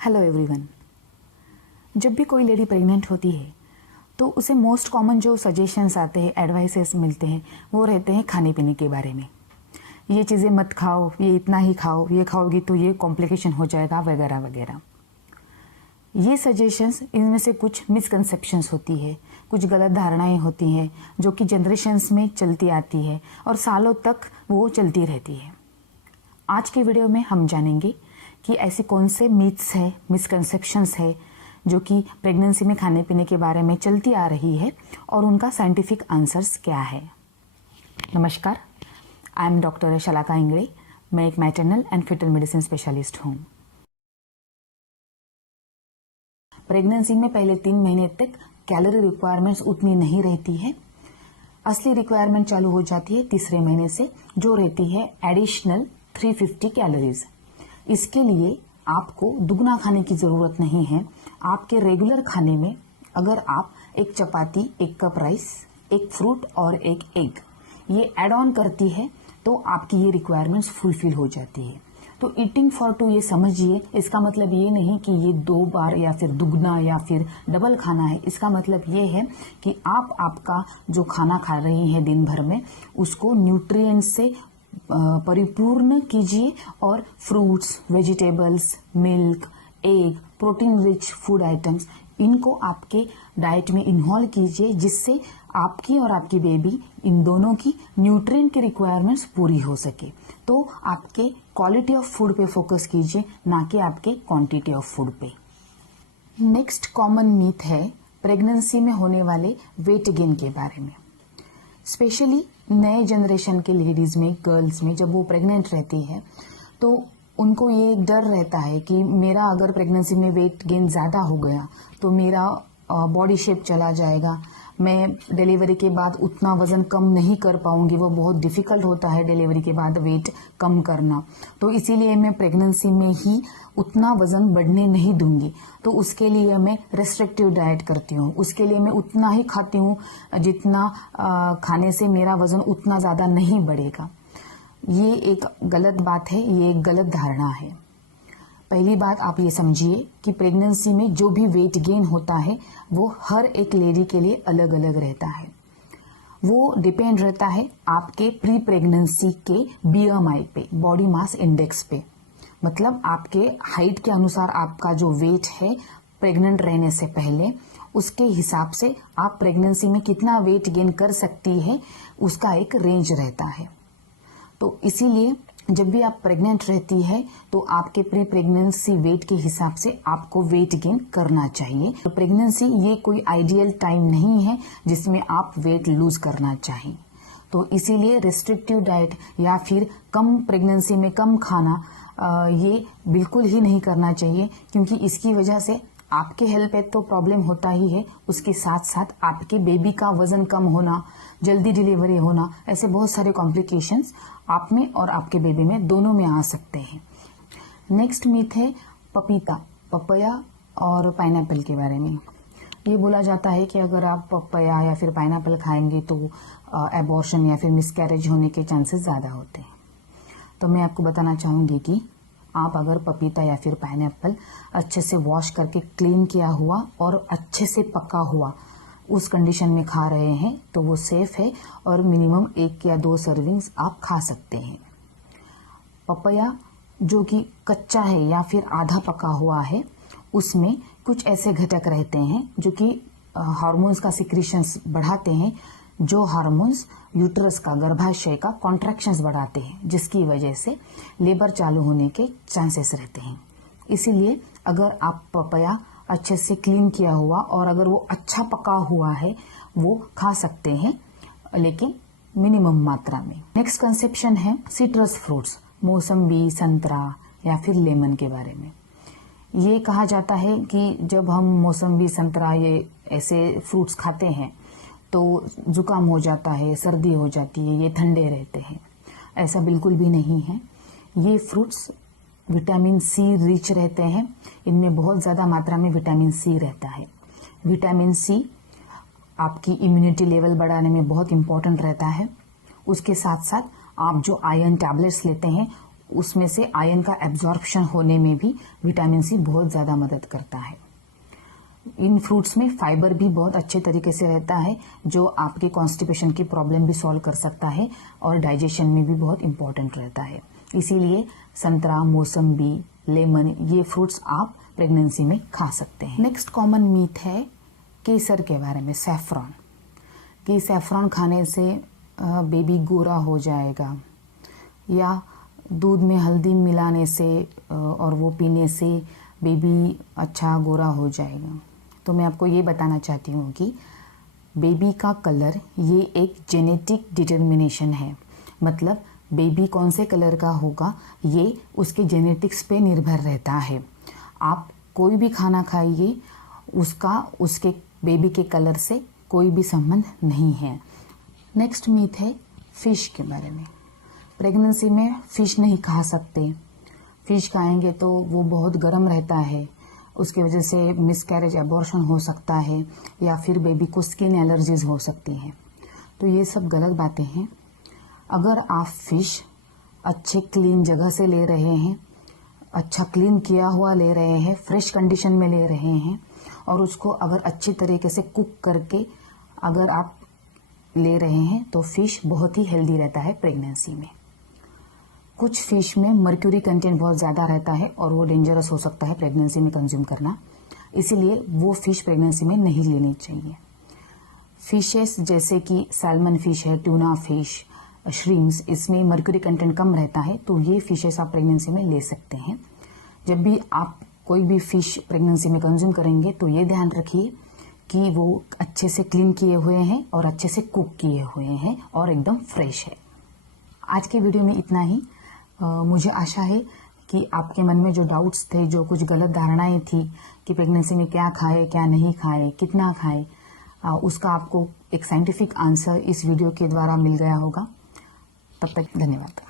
Hello everyone. जब भी कोई लेडी प्रेग्नेंट होती है तो उसे मोस्ट कॉमन जो सजेशंस आते हैं, एडवाइसेस मिलते हैं, वो रहते हैं खाने पीने के बारे में। ये चीज़ें मत खाओ, ये इतना ही खाओ, ये खाओगी तो ये कॉम्प्लिकेशन हो जाएगा वगैरह वगैरह। ये सजेशंस, इनमें से कुछ मिसकंसेप्शंस होती है, कुछ गलत धारणाएं होती हैं जो कि जनरेशन्स में चलती आती है और सालों तक वो चलती रहती है। आज के वीडियो में हम जानेंगे कि ऐसे कौन से मिथ्स है, मिसकंसेप्शंस है जो कि प्रेगनेंसी में खाने पीने के बारे में चलती आ रही है और उनका साइंटिफिक आंसर्स क्या है। नमस्कार, I am doctor Shalaka Ingade. मैं एक maternal and fetal medicine specialist हूँ। प्रेगनेंसी में पहले 3 महीने तक कैलोरी रिक्वायरमेंट्स उतनी नहीं रहती है। असली रिक्वायरमेंट चालू हो जाती है तीसरे महीने से, जो रहती है एडिशनल 350 कैलोरीज। इसके लिए आपको दुगना खाने की ज़रूरत नहीं है। आपके रेगुलर खाने में अगर आप एक चपाती, 1 कप राइस, 1 फ्रूट और 1 एग ये ऐड ऑन करती है तो आपकी ये रिक्वायरमेंट्स फुलफिल हो जाती है। तो ईटिंग फॉर 2 ये समझिए, इसका मतलब ये नहीं कि ये 2 बार या फिर दुगना या फिर डबल खाना है। इसका मतलब ये है कि आप आपका जो खाना खा रही हैं दिन भर में उसको न्यूट्रिएंट्स से परिपूर्ण कीजिए और fruits, vegetables, milk, egg, protein rich food items इनको आपके डाइट में इन्वॉल्व कीजिए, जिससे आपकी और आपकी बेबी इन दोनों की न्यूट्रिएंट की रिक्वायरमेंट्स पूरी हो सके। तो आपके क्वालिटी ऑफ फूड पे फोकस कीजिए, ना कि आपके क्वांटिटी ऑफ फूड पे। नेक्स्ट कॉमन मीथ है प्रेगनेंसी में होने वाले वेट गेन के बारे में। स्पेशली नए जनरेशन के लेडीज में, गर्ल्स में, जब वो प्रेग्नेंट रहती है तो उनको ये डर रहता है कि मेरा अगर प्रेगनेंसी में वेट गेन ज़्यादा हो गया तो मेरा बॉडी शेप चला जाएगा, मैं डिलीवरी के बाद उतना वज़न कम नहीं कर पाऊंगी। वो बहुत डिफ़िकल्ट होता है डिलीवरी के बाद वेट कम करना। तो इसीलिए मैं प्रेगनेंसी में ही उतना वज़न बढ़ने नहीं दूंगी। तो उसके लिए मैं रेस्ट्रिक्टिव डाइट करती हूँ। उसके लिए मैं उतना ही खाती हूँ जितना खाने से मेरा वज़न उतना ज़्यादा नहीं बढ़ेगा। ये एक गलत बात है, ये एक गलत धारणा है। पहली बात आप ये समझिए कि प्रेगनेंसी में जो भी वेट गेन होता है वो हर एक लेडी के लिए अलग अलग रहता है। वो डिपेंड रहता है आपके प्री प्रेगनेंसी के BMI पे, बॉडी मास इंडेक्स पे। मतलब आपके हाइट के अनुसार आपका जो वेट है प्रेग्नेंट रहने से पहले, उसके हिसाब से आप प्रेगनेंसी में कितना वेट गेन कर सकती है, उसका एक रेंज रहता है। तो इसीलिए जब भी आप प्रेग्नेंट रहती है तो आपके प्री प्रेगनेंसी वेट के हिसाब से आपको वेट गेन करना चाहिए। तो प्रेगनेंसी ये कोई आइडियल टाइम नहीं है जिसमें आप वेट लूज करना चाहें। तो इसीलिए रिस्ट्रिक्टिव डाइट या फिर कम प्रेगनेंसी में कम खाना ये बिल्कुल ही नहीं करना चाहिए, क्योंकि इसकी वजह से आपके हेल्थ पे तो प्रॉब्लम होता ही है, उसके साथ साथ आपके बेबी का वजन कम होना, जल्दी डिलीवरी होना, ऐसे बहुत सारे कॉम्प्लिकेशंस आप में और आपके बेबी में दोनों में आ सकते हैं। नेक्स्ट मिथ है पपया और पाइनएप्पल के बारे में। ये बोला जाता है कि अगर आप पपया या फिर पाइनएप्पल खाएंगे तो एबॉर्शन या फिर मिसकैरेज होने के चांसेस ज़्यादा होते हैं। तो मैं आपको बताना चाहूँगी कि आप अगर पपीता या फिर पाइनएप्पल अच्छे से वॉश करके क्लीन किया हुआ और अच्छे से पका हुआ उस कंडीशन में खा रहे हैं तो वो सेफ है और मिनिमम 1 या 2 सर्विंग्स आप खा सकते हैं। पपया जो कि कच्चा है या फिर आधा पका हुआ है, उसमें कुछ ऐसे घटक रहते हैं जो कि हार्मोन्स का सिक्रीशंस बढ़ाते हैं, जो हार्मोन्स यूट्रस का, गर्भाशय का कॉन्ट्रैक्शंस बढ़ाते हैं, जिसकी वजह से लेबर चालू होने के चांसेस रहते हैं। इसीलिए अगर आप पपया अच्छे से क्लीन किया हुआ और अगर वो अच्छा पका हुआ है वो खा सकते हैं, लेकिन मिनिमम मात्रा में। नेक्स्ट कंसेप्शन है सिट्रस फ्रूट्स, मौसम्बी, संतरा या फिर लेमन के बारे में। ये कहा जाता है कि जब हम मौसम्बी, संतरा ये ऐसे फ्रूट्स खाते हैं तो जुकाम हो जाता है, सर्दी हो जाती है, ये ठंडे रहते हैं। ऐसा बिल्कुल भी नहीं है। ये फ्रूट्स विटामिन C रिच रहते हैं, इनमें बहुत ज़्यादा मात्रा में विटामिन C रहता है। विटामिन C आपकी इम्यूनिटी लेवल बढ़ाने में बहुत इम्पोर्टेंट रहता है। उसके साथ साथ आप जो आयरन टैबलेट्स लेते हैं उसमें से आयरन का एब्जॉर्प्शन होने में भी विटामिन सी बहुत ज़्यादा मदद करता है। इन फ्रूट्स में फाइबर भी बहुत अच्छे तरीके से रहता है, जो आपके कॉन्स्टिपेशन की प्रॉब्लम भी सॉल्व कर सकता है और डाइजेशन में भी बहुत इंपॉर्टेंट रहता है। इसीलिए संतरा, मौसम्बी, लेमन ये फ्रूट्स आप प्रेगनेंसी में खा सकते हैं। नेक्स्ट कॉमन मीथ है केसर के बारे में, सैफरॉन, कि सैफरॉन खाने से बेबी गोरा हो जाएगा या दूध में हल्दी मिलाने से और वो पीने से बेबी अच्छा गोरा हो जाएगा। तो मैं आपको ये बताना चाहती हूँ कि बेबी का कलर ये एक जेनेटिक डिटर्मिनेशन है, मतलब बेबी कौन से कलर का होगा ये उसके जेनेटिक्स पे निर्भर रहता है। आप कोई भी खाना खाइए, उसका उसके बेबी के कलर से कोई भी संबंध नहीं है। नेक्स्ट मीथ है फिश के बारे में। प्रेगनेंसी में फिश नहीं खा सकते, फिश खाएंगे तो वो बहुत गर्म रहता है, उसकी वजह से मिसकैरेज एबॉर्शन हो सकता है या फिर बेबी को स्किन एलर्जीज हो सकती हैं। तो ये सब गलत बातें हैं। अगर आप फिश अच्छे क्लीन जगह से ले रहे हैं, अच्छा क्लीन किया हुआ ले रहे हैं, फ्रेश कंडीशन में ले रहे हैं और उसको अगर अच्छी तरीके से कुक करके अगर आप ले रहे हैं तो फिश बहुत ही हेल्दी रहता है प्रेगनेंसी में। कुछ फिश में मर्क्यूरी कंटेंट बहुत ज़्यादा रहता है और वो डेंजरस हो सकता है प्रेगनेंसी में कंज्यूम करना, इसीलिए वो फिश प्रेगनेंसी में नहीं लेनी चाहिए। फिशेस जैसे कि सैल्मन फिश है, ट्यूना फिश, श्रिम्स, इसमें मर्क्यूरी कंटेंट कम रहता है, तो ये फिशेस आप प्रेगनेंसी में ले सकते हैं। जब भी आप कोई भी फिश प्रेगनेंसी में कंज्यूम करेंगे तो ये ध्यान रखिए कि वो अच्छे से क्लीन किए हुए हैं और अच्छे से कुक किए हुए हैं और एकदम फ्रेश है। आज के वीडियो में इतना ही। मुझे आशा है कि आपके मन में जो डाउट्स थे, जो कुछ गलत धारणाएं थी कि प्रेगनेंसी में क्या खाए, क्या नहीं खाए, कितना खाए, उसका आपको एक साइंटिफिक आंसर इस वीडियो के द्वारा मिल गया होगा। तब तक धन्यवाद।